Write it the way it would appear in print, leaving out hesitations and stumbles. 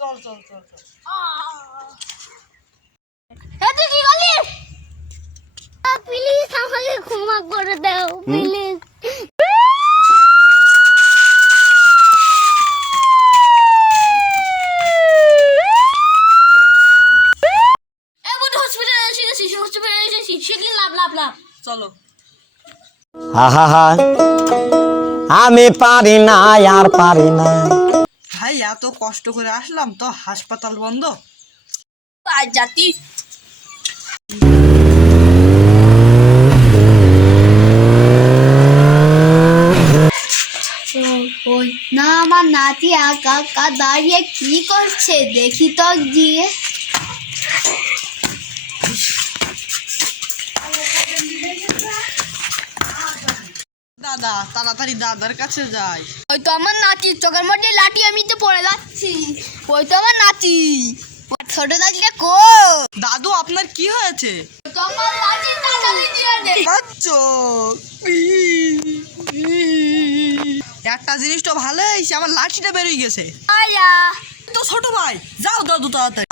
চল চল চল চল। তুই কি করলি? প্লিজ আমাকে ক্ষমা করে দাও প্লিজ। চলো। আমি পারি না আর পারি না। ভাই এত কষ্ট করে আসলাম তো হাসপাতাল বন্ধ। জাতি না আমার নাতি একা একা দাঁড়িয়ে কি করছে দেখি তো গিয়ে। দাদা তাড়াতাড়ি দাদার কাছে যাই। ওই তো আমার নাতি, চোখের মধ্যে লাঠি আমি তো পড়ে যাচ্ছি। ওই তো আমার নাতি, ছোট নাতিটা কো। দাদু আপনার কি হয়েছে? তো আমার লাঠি তাড়াতাড়ি দিয়ে দে। বাচ্চো একটা জিনিস তো ভালো হয়েছে, আমার লাঠিটা বেরিয়ে গেছে। আয়া তো ছোট ভাই যাও দাদু তাড়াতাড়ি।